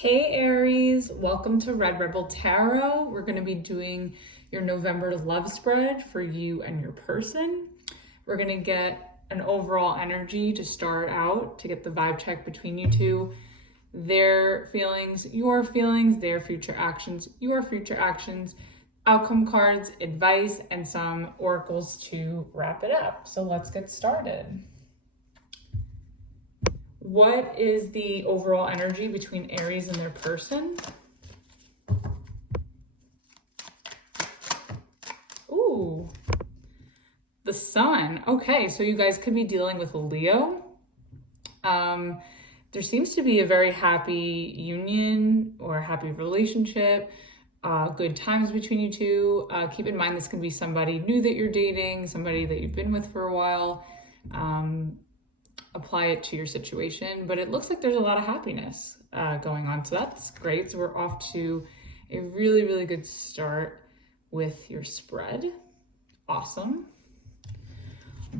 Hey Aries, welcome to Red Rebel Tarot. We're going to be doing your November love spread for you and your person. We're going to get an overall energy to start out, to get the vibe check between you two, their feelings, their future actions, your future actions, outcome cards, advice, and some oracles to wrap it up. So let's get started. What is the overall energy between Aries and their person? Ooh, the Sun. Okay, so you guys could be dealing with a Leo. There seems to be a very happy union or a happy relationship, good times between you two. Keep in mind this can be somebody new that you're dating, somebody that you've been with for a while. Apply it to your situation, but it looks like there's a lot of happiness going on, so that's great. So we're off to a really, really good start with your spread. Awesome.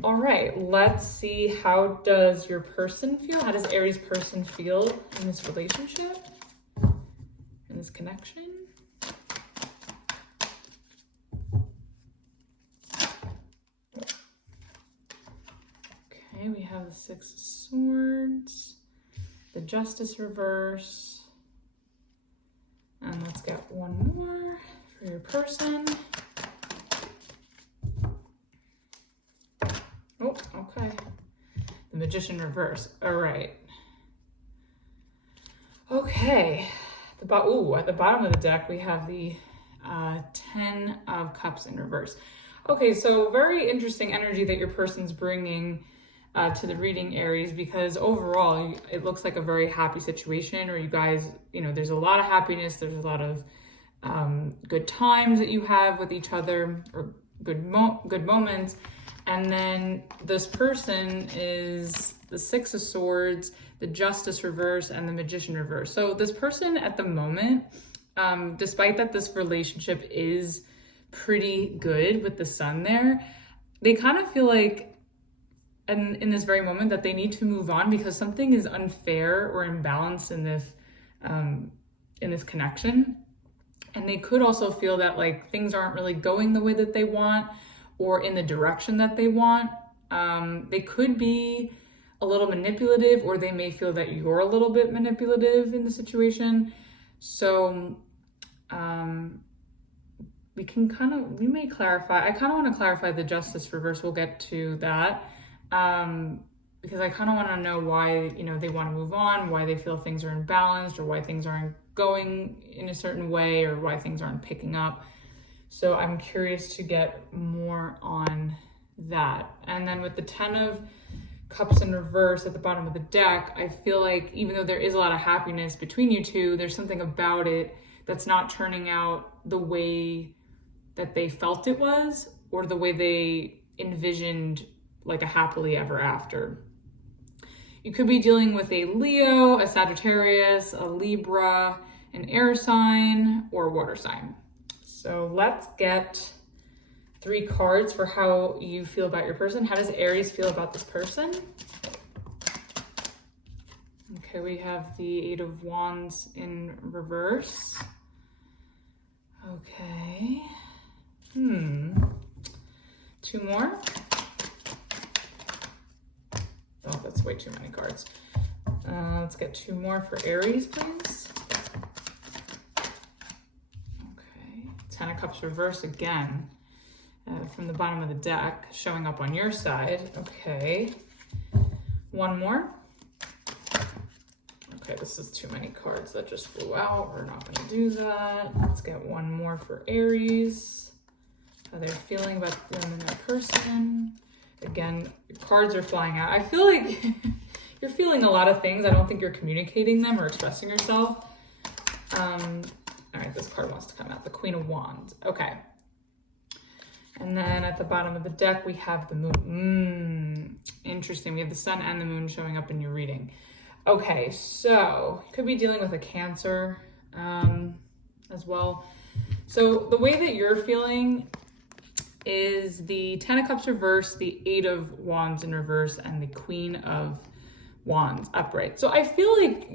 All right, let's see, how does your person feel? How does Aries person feel in this relationship, in this connection? Okay, we have the Six of Swords, the Justice reverse, and let's get one more for your person. Oh, okay. The Magician reverse. All right. Okay. At the bottom of the deck, we have the 10 of Cups in reverse. Okay, so very interesting energy that your person's bringing to the reading, Aries, because overall it looks like a very happy situation, or you guys, there's a lot of happiness, there's a lot of good times that you have with each other, or good moments. And then this person is the Six of Swords, the Justice reverse, and the Magician reverse. So this person at the moment, despite that this relationship is pretty good with the Sun there, they kind of feel like, and in this very moment, that they need to move on because something is unfair or imbalanced in this connection. And they could also feel that like things aren't really going the way that they want or in the direction that they want. They could be a little manipulative, or they may feel that you're a little bit manipulative in the situation. So we may clarify. I kind of want to clarify the Justice reverse. We'll get to that. Because I kind of want to know why, they want to move on, why they feel things are imbalanced, or why things aren't going in a certain way, or why things aren't picking up. So I'm curious to get more on that. And then with the 10 of Cups in reverse at the bottom of the deck, I feel like even though there is a lot of happiness between you two, there's something about it that's not turning out the way that they felt it was, or the way they envisioned like a happily ever after. You could be dealing with a Leo, a Sagittarius, a Libra, an air sign, or water sign. So let's get 3 cards for how you feel about your person. How does Aries feel about this person? Okay, we have the 8 of Wands in reverse. Okay. 2 more. Oh, that's way too many cards. Let's get 2 more for Aries, please. Okay, 10 of Cups reverse again from the bottom of the deck, showing up on your side. Okay, 1 more. Okay, this is too many cards that just flew out. We're not going to do that. Let's get 1 more for Aries. How they're feeling about them and their person. Again, cards are flying out. I feel like you're feeling a lot of things. I don't think you're communicating them or expressing yourself. All right, this card wants to come out. The Queen of Wands. Okay. And then at the bottom of the deck, we have the Moon. Interesting. We have the Sun and the Moon showing up in your reading. Okay, so you could be dealing with a Cancer as well. So the way that you're feeling is the 10 of Cups reverse, the 8 of Wands in reverse, and the Queen of Wands upright. So I feel like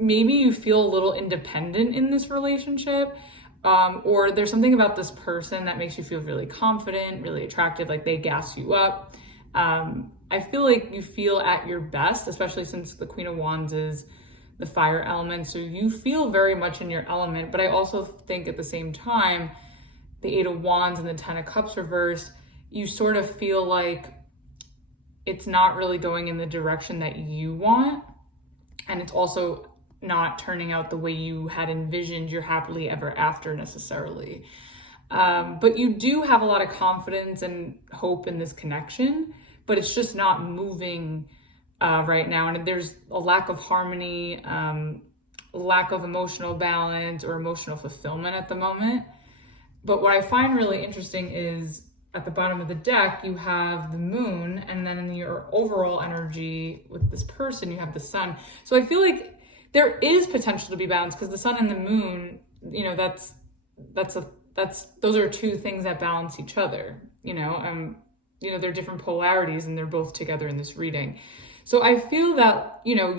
maybe you feel a little independent in this relationship, or there's something about this person that makes you feel really confident, really attractive, like they gas you up. I feel like you feel at your best, especially since the Queen of Wands is the fire element. So you feel very much in your element, but I also think at the same time, the Eight of Wands and the Ten of Cups reversed, you sort of feel like it's not really going in the direction that you want. And it's also not turning out the way you had envisioned your happily ever after necessarily. But you do have a lot of confidence and hope in this connection, but it's just not moving right now. And there's a lack of harmony, lack of emotional balance or emotional fulfillment at the moment. But what I find really interesting is at the bottom of the deck, you have the moon, and then in your overall energy with this person, you have the sun. So I feel like there is potential to be balanced because the sun and the moon, you know, those are two things that balance each other, you know, they're different polarities and they're both together in this reading. So I feel that, you know,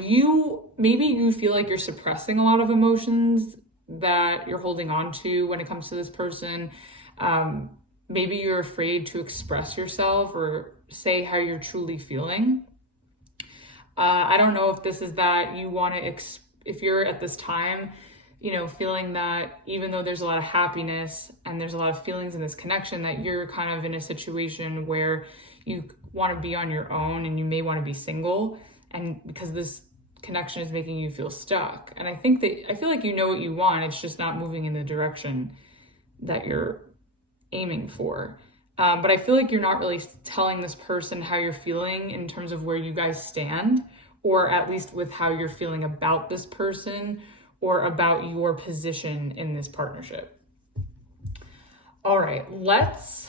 maybe you feel like you're suppressing a lot of emotions that you're holding on to when it comes to this person. Maybe you're afraid to express yourself or say how you're truly feeling. I don't know if this is that you want to, if you're at this time, you know, feeling that even though there's a lot of happiness and there's a lot of feelings in this connection, that you're kind of in a situation where you want to be on your own and you may want to be single, and because this connection is making you feel stuck. And I feel like you know what you want, it's just not moving in the direction that you're aiming for. But I feel like you're not really telling this person how you're feeling in terms of where you guys stand, or at least with how you're feeling about this person or about your position in this partnership. All right, let's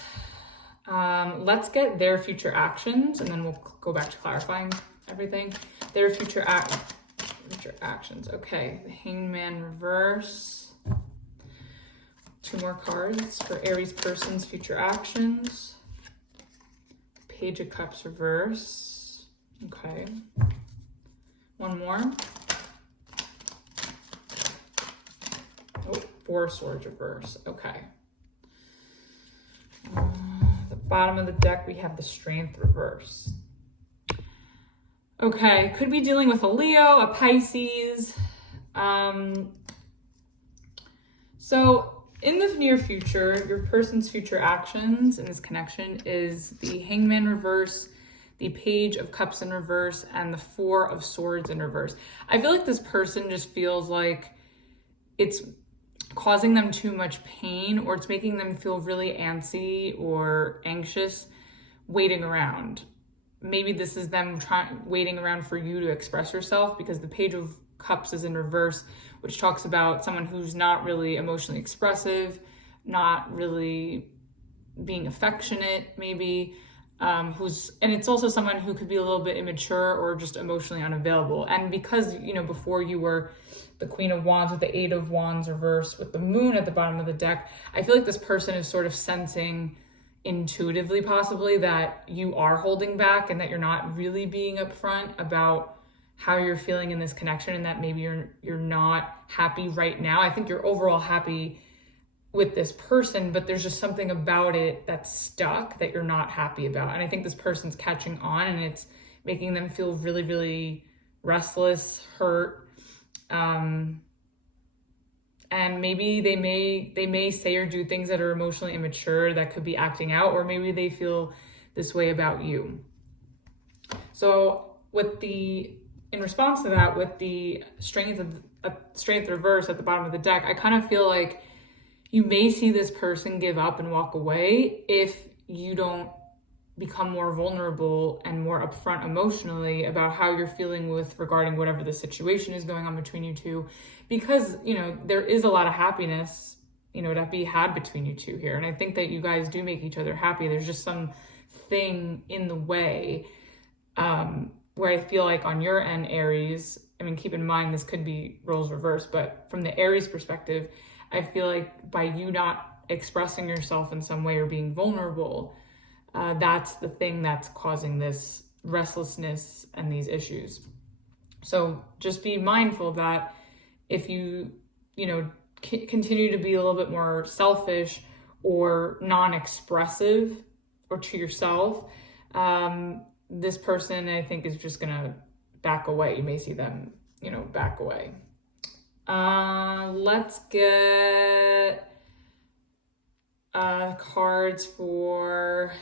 get their future actions, and then we'll go back to clarifying everything. Their future actions. Okay, the Hangman reverse. 2 more cards for Aries person's future actions. Page of Cups reverse. Okay. 1 more. Oh, 4 Swords reverse. Okay. The bottom of the deck, we have the Strength reverse. Okay, could be dealing with a Leo, a Pisces. So in the near future, your person's future actions in this connection is the Hangman reverse, the Page of Cups in reverse, and the 4 of Swords in reverse. I feel like this person just feels like it's causing them too much pain, or it's making them feel really antsy or anxious waiting around. Maybe this is them waiting around for you to express yourself, because the Page of Cups is in reverse, which talks about someone who's not really emotionally expressive, not really being affectionate, maybe, and it's also someone who could be a little bit immature or just emotionally unavailable. And because, you know, before you were the Queen of Wands with the Eight of Wands reverse with the moon at the bottom of the deck, I feel like this person is sort of sensing intuitively possibly that you are holding back and that you're not really being upfront about how you're feeling in this connection, and that maybe you're not happy right now. I think you're overall happy with this person, but there's just something about it that's stuck that you're not happy about. And I think this person's catching on, and it's making them feel really, really restless, hurt. And maybe they may say or do things that are emotionally immature that could be acting out, or maybe they feel this way about you. So in response to that, with the strength reverse at the bottom of the deck, I kind of feel like you may see this person give up and walk away if you don't become more vulnerable and more upfront emotionally about how you're feeling regarding whatever the situation is going on between you two. Because, you know, there is a lot of happiness, you know, to be had between you two here. And I think that you guys do make each other happy. There's just something in the way, where I feel like on your end, Aries, I mean, keep in mind, this could be roles reversed, but from the Aries perspective, I feel like by you not expressing yourself in some way or being vulnerable, that's the thing that's causing this restlessness and these issues. So just be mindful that if you, continue to be a little bit more selfish or non-expressive or to yourself, this person, I think, is just gonna back away. You may see them, back away. Let's get cards for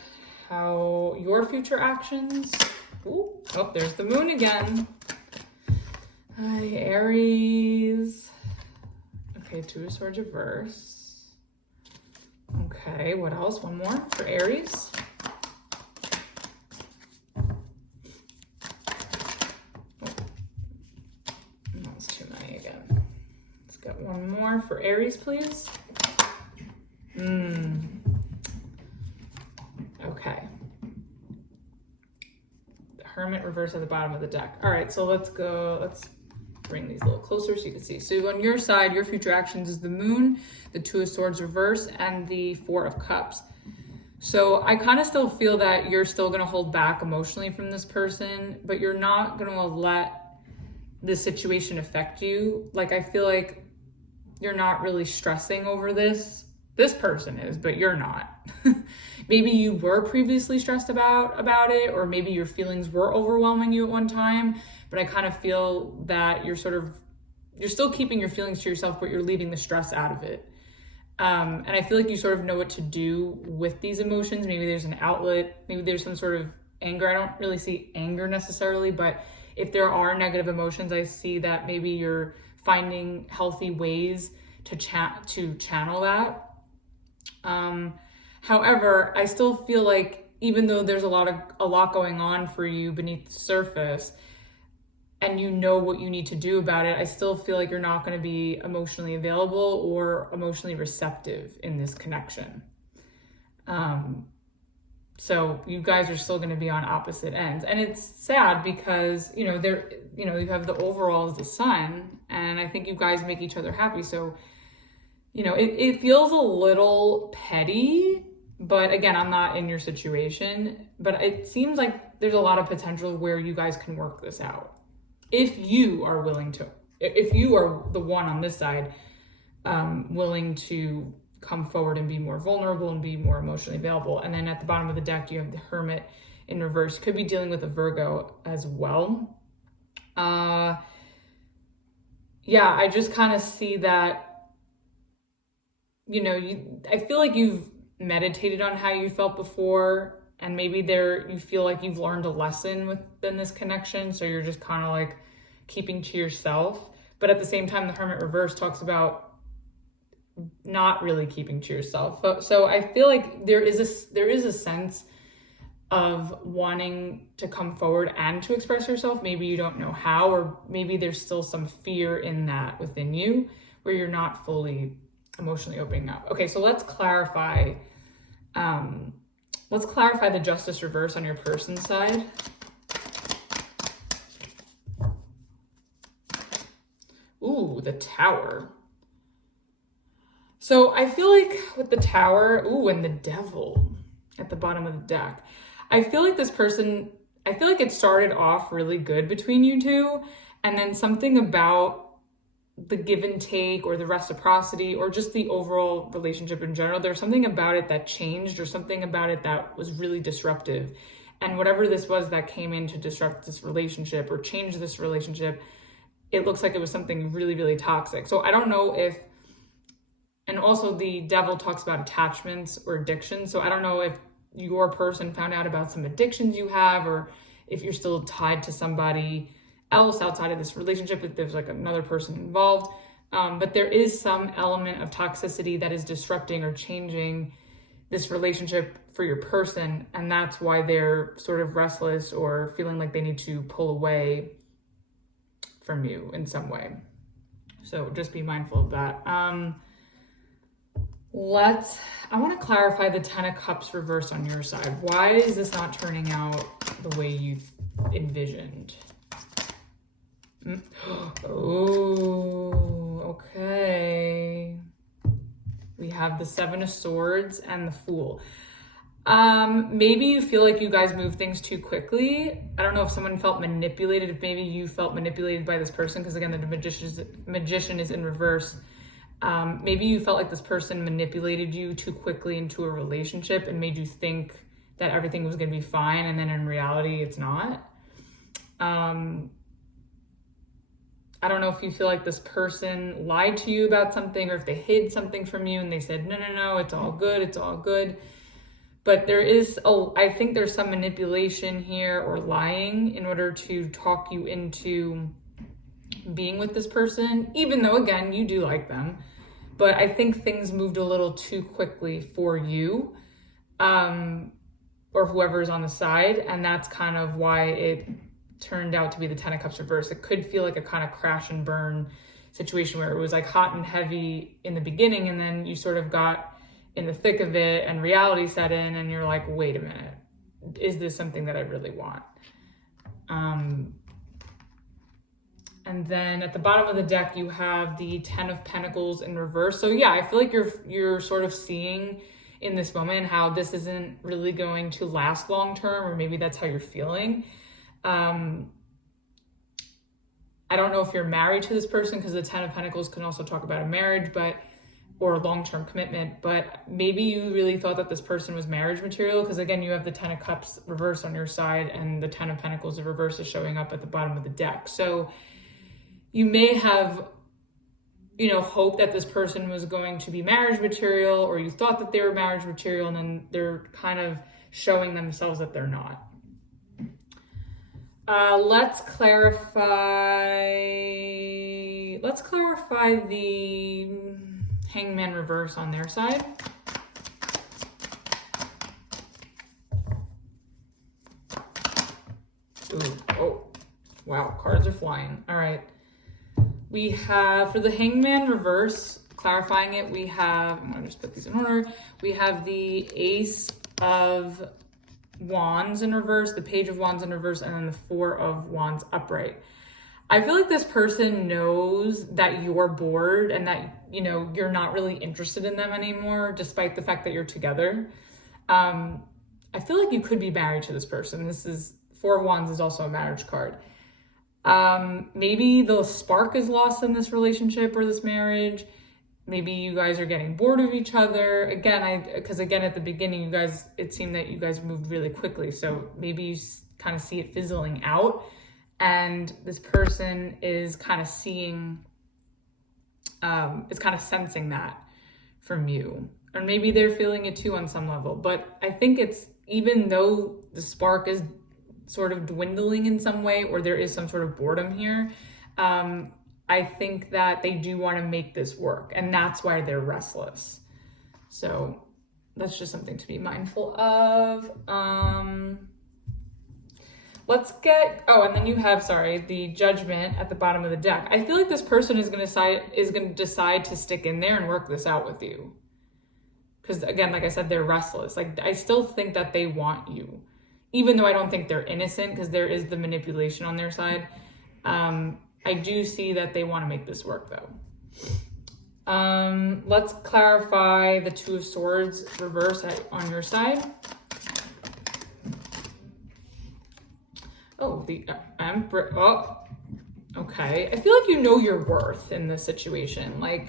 how your future actions. Ooh, oh, there's the moon again. Hi, Aries. Okay, Two of Swords reverse. Okay, what else? One more for Aries. That's too many again. Let's get one more for Aries, please. Okay. The Hermit reverse at the bottom of the deck. All right, so let's bring these a little closer so you can see. So on your side, your future actions is the Moon, the Two of Swords reverse, and the Four of Cups. So I kind of still feel that you're still going to hold back emotionally from this person, but you're not going to let this situation affect you. Like, I feel like you're not really stressing over this. This person is, but you're not. Maybe you were previously stressed about it, or maybe your feelings were overwhelming you at one time, but I kind of feel that you're still keeping your feelings to yourself, but you're leaving the stress out of it. And I feel like you sort of know what to do with these emotions. Maybe there's an outlet, maybe there's some sort of anger. I don't really see anger necessarily, but if there are negative emotions, I see that maybe you're finding healthy ways to channel that. However, I still feel like even though there's a lot going on for you beneath the surface, and you know what you need to do about it, I still feel like you're not going to be emotionally available or emotionally receptive in this connection. So you guys are still going to be on opposite ends, and it's sad because you have the overall as the Sun, and I think you guys make each other happy. So it feels a little petty, but again, I'm not in your situation, but it seems like there's a lot of potential where you guys can work this out. If you are the one on this side, willing to come forward and be more vulnerable and be more emotionally available. And then at the bottom of the deck, you have the Hermit in reverse. Could be dealing with a Virgo as well. I just kind of see that, I feel like you've meditated on how you felt before, and maybe you feel like you've learned a lesson within this connection, so you're just kind of like keeping to yourself. But at the same time, the Hermit reverse talks about not really keeping to yourself. So I feel like there is a sense of wanting to come forward and to express yourself. Maybe you don't know how, or maybe there's still some fear in that within you where you're not fully emotionally opening up. Okay, so let's clarify the Justice reverse on your person's side. Ooh, the Tower. So I feel like with the Tower, and the Devil at the bottom of the deck, I feel like this person, it started off really good between you two, and then something about the give and take or the reciprocity or just the overall relationship in general, there's something about it that changed, or something about it that was really disruptive. And whatever this was that came in to disrupt this relationship or change this relationship, it looks like it was something really, really toxic. So I don't know if, and also the Devil talks about attachments or addiction. So I don't know if your person found out about some addictions you have, or if you're still tied to somebody else outside of this relationship, if there's like another person involved. But there is some element of toxicity that is disrupting or changing this relationship for your person. And that's why they're sort of restless or feeling like they need to pull away from you in some way. So just be mindful of that. I want to clarify the Ten of Cups reverse on your side. Why is this not turning out the way you envisioned? Oh, okay. We have the Seven of Swords and the Fool. Maybe you feel like you guys move things too quickly. I don't know if someone felt manipulated, if maybe you felt manipulated by this person, because again, the magician is in reverse. Maybe you felt like this person manipulated you too quickly into a relationship and made you think that everything was going to be fine, and then in reality, it's not. I don't know if you feel like this person lied to you about something, or if they hid something from you and they said, no, it's all good, it's all good. But I think there's some manipulation here or lying in order to talk you into being with this person, even though, again, you do like them. But I think things moved a little too quickly for you, or whoever's on the side. And that's kind of why it turned out to be the 10 of Cups reverse. It could feel like a kind of crash and burn situation where it was like hot and heavy in the beginning, and then you sort of got in the thick of it and reality set in, and you're like, wait a minute, is this something that I really want? And then at the bottom of the deck, you have the 10 of Pentacles in reverse. So yeah, I feel like you're sort of seeing in this moment how this isn't really going to last long term, or maybe that's how you're feeling. I don't know if you're married to this person, because the 10 of Pentacles can also talk about a marriage, or long-term commitment, but maybe you really thought that this person was marriage material, because again, you have the 10 of Cups reverse on your side, and the 10 of Pentacles in reverse is showing up at the bottom of the deck. So you may have, hoped that this person was going to be marriage material, or you thought that they were marriage material, and then they're kind of showing themselves that they're not. Let's clarify the Hangman reverse on their side. Ooh, oh, wow, cards are flying. All right. We have, for the Hangman reverse, clarifying it, I'm going to just put these in order. We have the Ace of Wands in reverse, the Page of Wands in reverse, and then the Four of Wands upright. I feel like this person knows that you're bored and that, you're not really interested in them anymore, despite the fact that you're together. I feel like you could be married to this person. Four of Wands is also a marriage card. Maybe the spark is lost in this relationship or this marriage. Maybe you guys are getting bored of each other. Because at the beginning, it seemed that you guys moved really quickly. So maybe you kind of see it fizzling out. And this person is kind of seeing, is kind of sensing that from you. Or maybe they're feeling it too on some level. But I think even though the spark is sort of dwindling in some way, or there is some sort of boredom here, I think that they do want to make this work. And that's why they're restless. So that's just something to be mindful of. And then you have, the Judgment at the bottom of the deck. I feel like this person is going to decide to stick in there and work this out with you. Because again, like I said, they're restless. Like, I still think that they want you, even though I don't think they're innocent, because there is the manipulation on their side. I do see that they want to make this work though. Let's clarify the Two of Swords reverse on your side. Oh, the Emperor. Oh, okay. I feel like you know your worth in this situation. Like,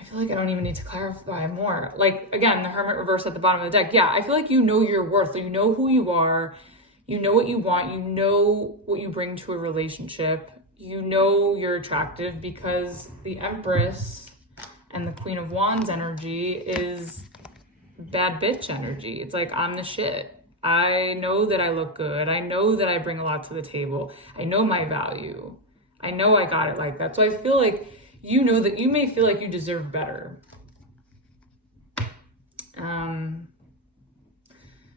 I feel like I don't even need to clarify more. Like, again, the Hermit reverse at the bottom of the deck. Yeah, I feel like you know your worth. So you know who you are. You know what you want. You know what you bring to a relationship. You know you're attractive, because the Empress and the Queen of Wands energy is bad bitch energy. It's like, I'm the shit. I know that I look good. I know that I bring a lot to the table. I know my value. I know I got it like that. So I feel like you know that you may feel like you deserve better.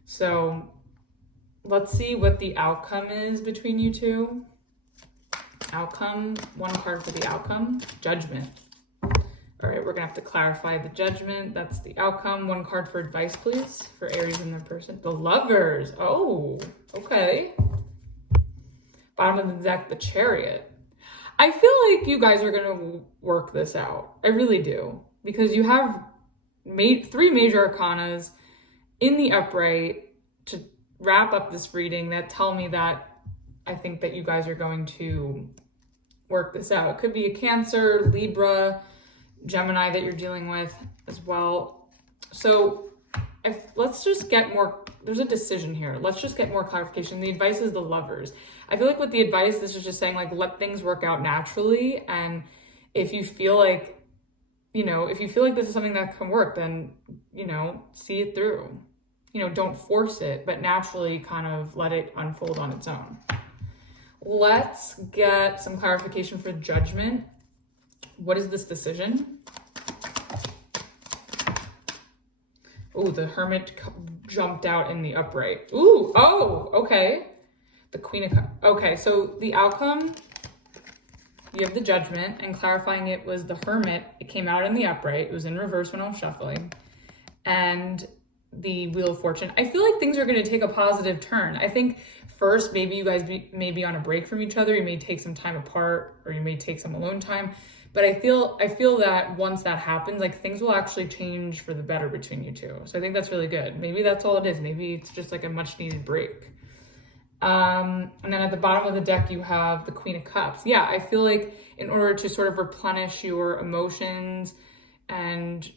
So let's see what the outcome is between you two. Outcome, one card for the outcome, Judgment. All right, we're gonna have to clarify the Judgment. That's the outcome. One card for advice, please, for Aries and their person. The Lovers. Oh, okay. Bottom of the deck, the Chariot. I feel like you guys are gonna work this out. I really do, because you have three major arcanas, in the upright to wrap up this reading that tell me that I think that you guys are going to work this out. It could be a Cancer, Libra, Gemini that you're dealing with as well. So let's just get more, there's a decision here. Let's just get more clarification. The advice is the Lovers. I feel like with the advice, this is just saying like, let things work out naturally. And if you feel like, if you feel like this is something that can work, then, see it through. Don't force it, but naturally kind of let it unfold on its own. Let's get some clarification for Judgment. What is this decision? Oh, the Hermit jumped out in the upright. Ooh, oh, okay. The Queen of Cups. Okay, so the outcome, you have the Judgment, and clarifying it was the Hermit. It came out in the upright. It was in reverse when I was shuffling. And the Wheel of Fortune. I feel like things are going to take a positive turn. I think first, maybe you guys may be on a break from each other. You may take some time apart, or you may take some alone time. But I feel that once that happens, like things will actually change for the better between you two. So I think that's really good. Maybe that's all it is. Maybe it's just like a much needed break. And then at the bottom of the deck, you have the Queen of Cups. Yeah, I feel like in order to sort of replenish your emotions and,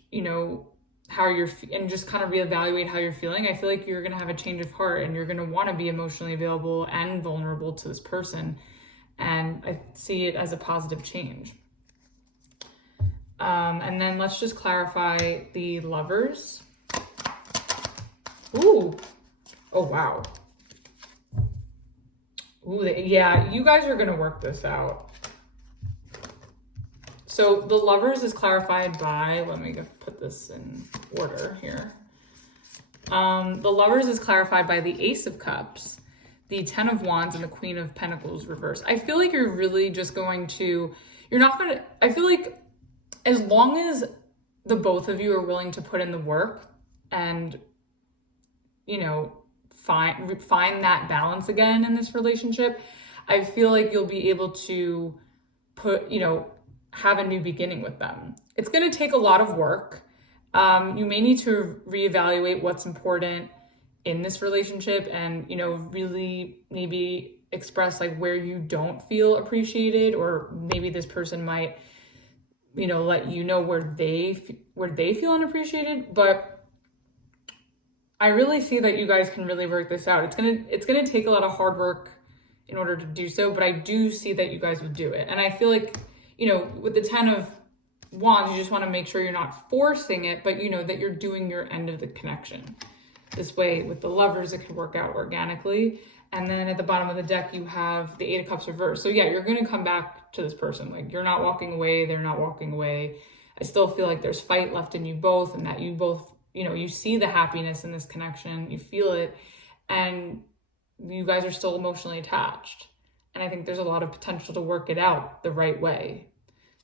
how you're, and just kind of reevaluate how you're feeling, I feel like you're going to have a change of heart and you're going to want to be emotionally available and vulnerable to this person. And I see it as a positive change. And then let's just clarify the Lovers. Ooh. Oh, wow. Ooh, yeah, you guys are going to work this out. So the Lovers is clarified by, let me put this in order here. The Lovers is clarified by the Ace of Cups, the Ten of Wands, and the Queen of Pentacles reverse. I feel like you're really just going to, I feel like as long as the both of you are willing to put in the work and, find that balance again in this relationship, I feel like you'll be able to have a new beginning with them. It's going to take a lot of work. You may need to reevaluate what's important in this relationship and, really maybe express like where you don't feel appreciated, or maybe this person might, let you know where they feel unappreciated. But I really see that you guys can really work this out. It's gonna take a lot of hard work in order to do so, but I do see that you guys would do it. And I feel like, with the Ten of Wands, you just want to make sure you're not forcing it, but that you're doing your end of the connection. This way, with the Lovers, it could work out organically. And then at the bottom of the deck, you have the Eight of Cups reversed. So yeah, you're going to come back to this person. Like, you're not walking away. They're not walking away. I still feel like there's fight left in you both, and that you both, you see the happiness in this connection. You feel it. And you guys are still emotionally attached. And I think there's a lot of potential to work it out the right way.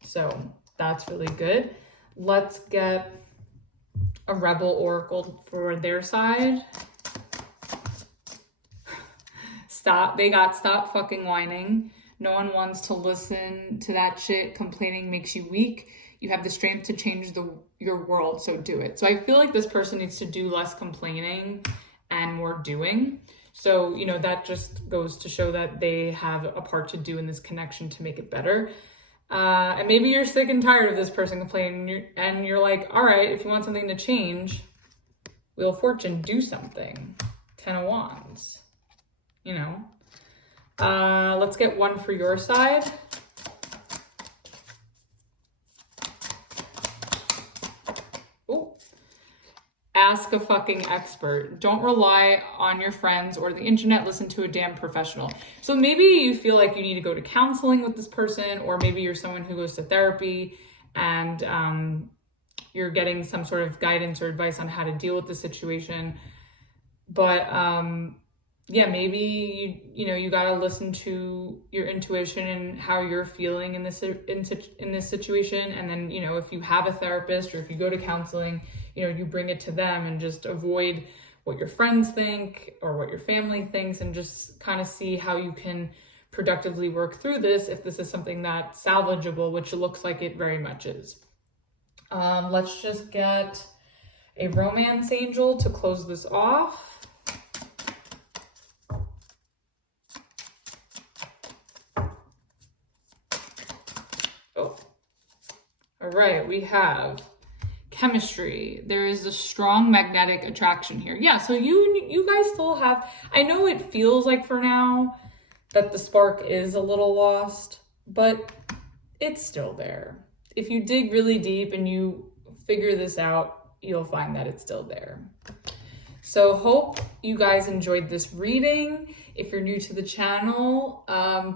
So that's really good. Let's get a Rebel Oracle for their side. Stop fucking whining. No one wants to listen to that shit. Complaining makes you weak. You have the strength to change your world, so do it. So I feel like this person needs to do less complaining and more doing. So, that just goes to show that they have a part to do in this connection to make it better. And maybe you're sick and tired of this person complaining, and you're like, all right, if you want something to change, Wheel of Fortune, do something. Ten of Wands, let's get one for your side. Ooh. Ask a fucking expert. Don't rely on your friends or the internet. Listen to a damn professional. So maybe you feel like you need to go to counseling with this person, or maybe you're someone who goes to therapy and you're getting some sort of guidance or advice on how to deal with the situation. But yeah, maybe you got to listen to your intuition and how you're feeling in this situation. And then, if you have a therapist or if you go to counseling, you bring it to them and just avoid what your friends think or what your family thinks, and just kind of see how you can productively work through this if this is something that's salvageable, which it looks like it very much is. Let's just get a romance angel to close this off. Oh, all right, we have chemistry. There is a strong magnetic attraction here. Yeah, so you guys still have, I know it feels like for now that the spark is a little lost, but it's still there. If you dig really deep and you figure this out, you'll find that it's still there. So hope you guys enjoyed this reading. If you're new to the channel,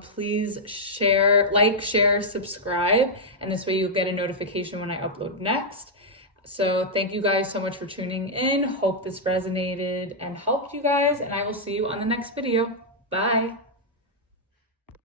please share, subscribe, and this way you'll get a notification when I upload next. So thank you guys so much for tuning in. Hope this resonated and helped you guys, and I will see you on the next video. Bye.